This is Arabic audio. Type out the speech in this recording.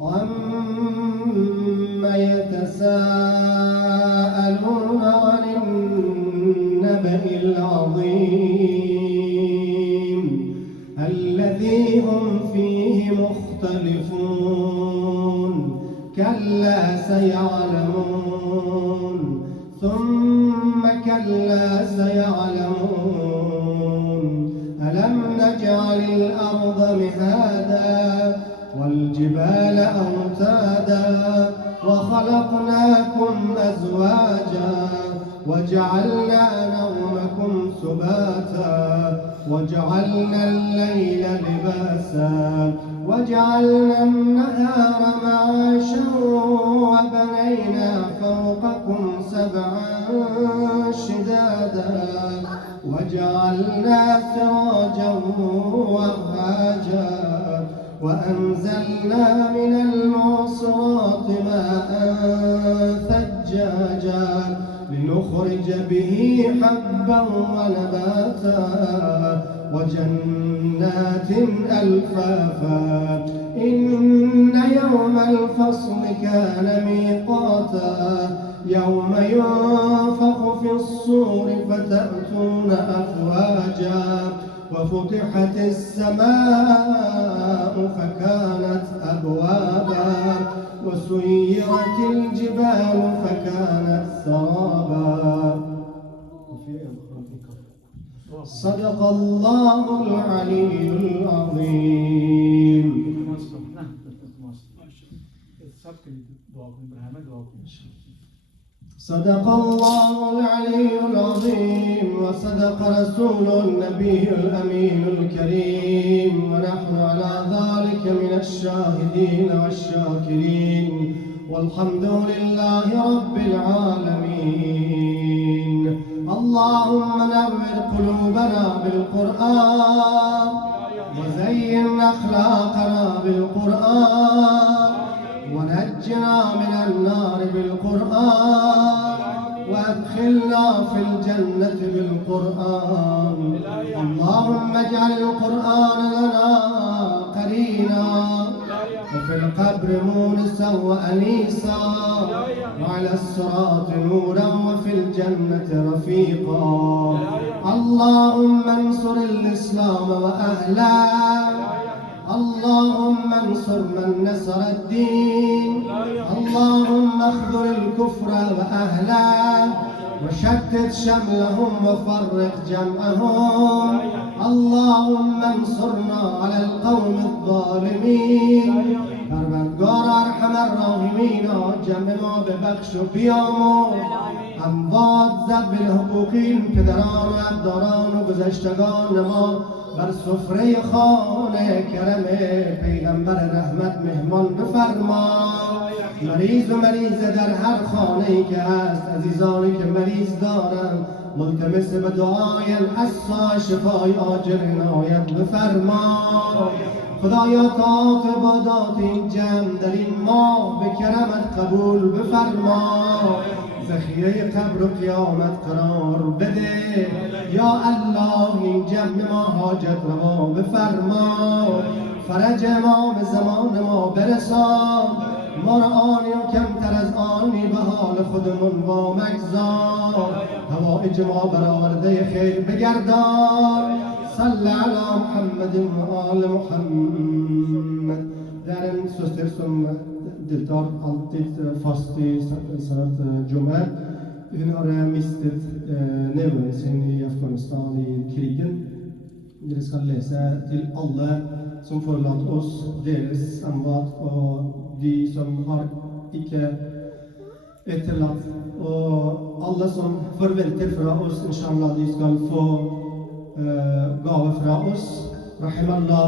عما يتساءلون عن النبأ العظيم الذي هم فيه مختلفون كلا سيعلمون ثم كلا سيعلمون ألم نجعل الأرض مهادا والجبال أوتادا وخلقناكم أزواجا وجعلنا نومكم سباتا وجعلنا الليل لباسا وجعلنا النهار معاشا وبنينا فوقكم سبعا شدادا وجعلنا سراجا وهاجا وأنزلنا من المعصرات ماء ثجاجا لنخرج به حبا ونباتا وجنات ألفافا إن يوم الفصل كان ميقاتا يوم ينفخ في الصور فتأتون أفواجا وفتحت السماء فكانت أبوابا وسيرت الجبال فكانت سرابا. صدق الله العلي العظيم. صدق الله العلي العظيم وصدق رسول النبي الأمين الكريم ونحن على ذلك من الشاهدين والشاكرين والحمد لله رب العالمين. اللهم نور قلوبنا بالقرآن وزين أخلاقنا بالقرآن ونجنا من النار بالقرآن وأدخلنا في الجنة بالقرآن. اللهم اجعل القرآن لنا قرينا وفي القبر مونسا وأنيسا وعلى الصراط نورا وفي الجنة رفيقا. اللهم انصر الإسلام وأهله اللهم انصر من نصر الدين اللهم اخذل الكفر وأهله وشتت شملهم وفرق جمعهم. اللهم انصرنا على القوم الظالمين. پروردگار ارحم الراحمین جمع ما ببخش و بیامرز. اموات زد بالحقوقین پدران و ابداران و گذشتگان ما بر سفره خانه کرم پیغمبر رحمت مهمان بفرما. مریض و مریضه در هر خانه‌ای که هست عزیزانی که مریض دارند ملتمس به دعای الاسا شفای عاجل عنایت بفرما. خدایا طاعت و عبادات این جمع در این ماه به کرمت قبول بفرما. ذخیره قبر و قیامت قرار بده. یا الله این جمع ما حاجت روا بفرما. فرج امام زمان ما برسان. ما را آنی و کمتر از آنی به حال خودمون با مگذار. حوائج ما برآورده خیر بگردان. صلی علی محمد و آل محمد. Därren syster som deltar alltid fast i salat Jum'ah. Hun har mistet nevøen sin i Afghanistan i krigen. Dere skal lese til alle som forlater oss, deres amvat og de som har ikke etterlatt. Og alle som forventer fra oss, inshallah, de skal få gave fra oss. Rahimallah.